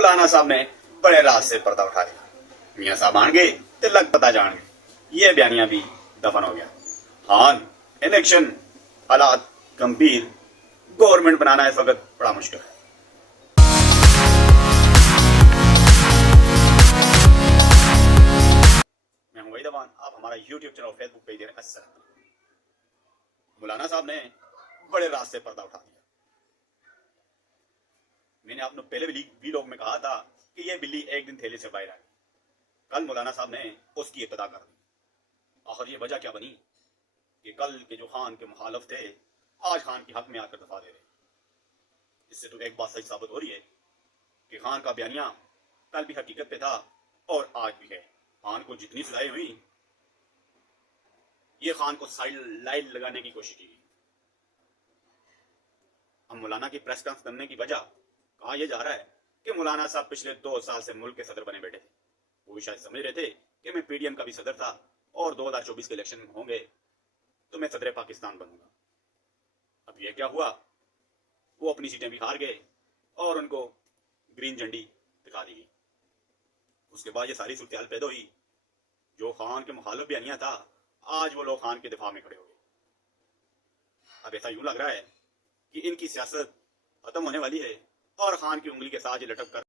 मौलाना साहब ने बड़े राज से पर्दा उठा दिया। मियाँ साहब आन गए तो लग पता जान गए। ये बयानिया भी दफन हो गया। हान इलेक्शन हालात गंभीर, गवर्नमेंट बनाना इस वक्त बड़ा मुश्किल है। मैं हूं वहीद अमान, आप हमारा यूट्यूब चैनल फेसबुक पेज देख रहे हैं। मौलाना साहब ने बड़े राज से पर्दा उठा दिया। मैंने आपने पहले वीलॉग में कहा था कि यह बिल्ली एक दिन थैले से बाहर आई। कल मौलाना साहब ने उसकी इब्तिदा कर दी। आखिर ये वजह क्या बनी कि कल के जो खान के मुखालफ थे आज खान के हक में आकर दफा दे रहे। इससे तो एक बात सच साबित हो रही है कि खान का बयानिया कल भी हकीकत पे था और आज भी है। खान को जितनी सजाएं हुई, ये खान को साइड लाइन लगाने की कोशिश की गई। हम मौलाना की प्रेस कॉन्फ्रेंस करने की वजह कहा यह जा रहा है कि मौलाना साहब पिछले 2 साल से मुल्क के सदर बने बैठे थे। वो भी शायद समझ रहे थे कि मैं पीडीएम का भी सदर था और 2024 के इलेक्शन होंगे तो मैं सदर पाकिस्तान बनूंगा। अब यह क्या हुआ, वो अपनी सीटें भी हार गए और उनको ग्रीन झंडी दिखा दी गई। उसके बाद ये सारी सूरत पैदा हुई। जो खान के मुखालिफ बयानिया था, आज वो लोग खान के दिफा में खड़े हो गए। अब ऐसा यूं लग रहा है कि इनकी सियासत खत्म होने वाली है और खान की उंगली के साथ लटक कर